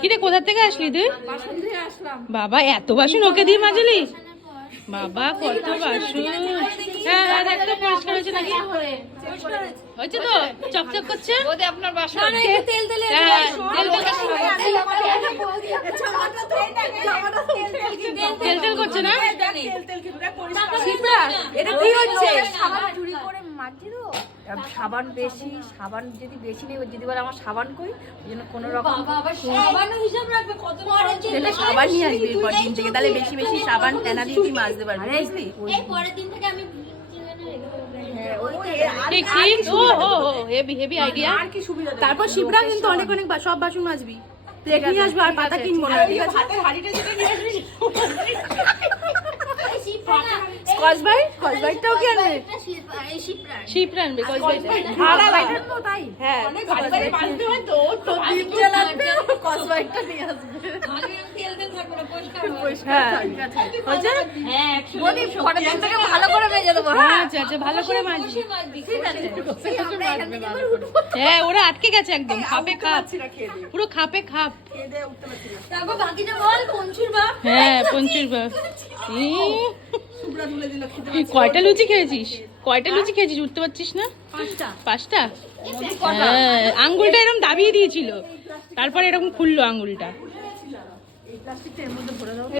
কিরে কোথা থেকে আসলি তুই? বাবা এত বাসন ওকে দিয়ে মাজলি? বাবা কত বাসন। হ্যাঁ হ্যাঁ দেখ তো পরিষ্কার হয়েছে নাকি? হয়েছে তো? চকচক করছে? আপনার বাসন তেল তেল করছে না? এটা কি হচ্ছে? সাবান বেশি, সাবান যদি বেশি নেই, যদি বলে আমার সাবান কই, ওই জন্য কোনো রকম তাহলে সাবান নিয়ে আসবি এরপর দিন থেকে, তাহলে বেশি বেশি সাবান তেনা দিয়ে তুই মাজতে পারবি, বুঝলি? ঠিক ঠিক। ও ও হেভি হেভি আইডিয়া। তারপর শিবরা কিন্তু অনেক অনেক সব বাসন মাজবি, প্লেট নিয়ে আসবো আর পাতা কিনবো না, ঠিক আছে? কসবাইটাও কি আনবে? শিপ্রা আনবে কসবাইটা। তাই হ্যাঁ, ভালো করে মেজে দেবো। আচ্ছা আচ্ছা ভালো করে মাজবি। হ্যাঁ ওরা আটকে গেছে একদম খাপে খাপ, পুরো খাপে খাপ। হ্যাঁ পঞ্চুর বাপ। কয়টা লুচি খেয়েছিস? কয়টা লুচি খেয়েছিস উঠতে পারছিস না? 5টা। হ্যাঁ আঙ্গুলটা এরকম দাবিয়ে দিয়েছিল, তারপর এরকম খুললো আঙ্গুলটা।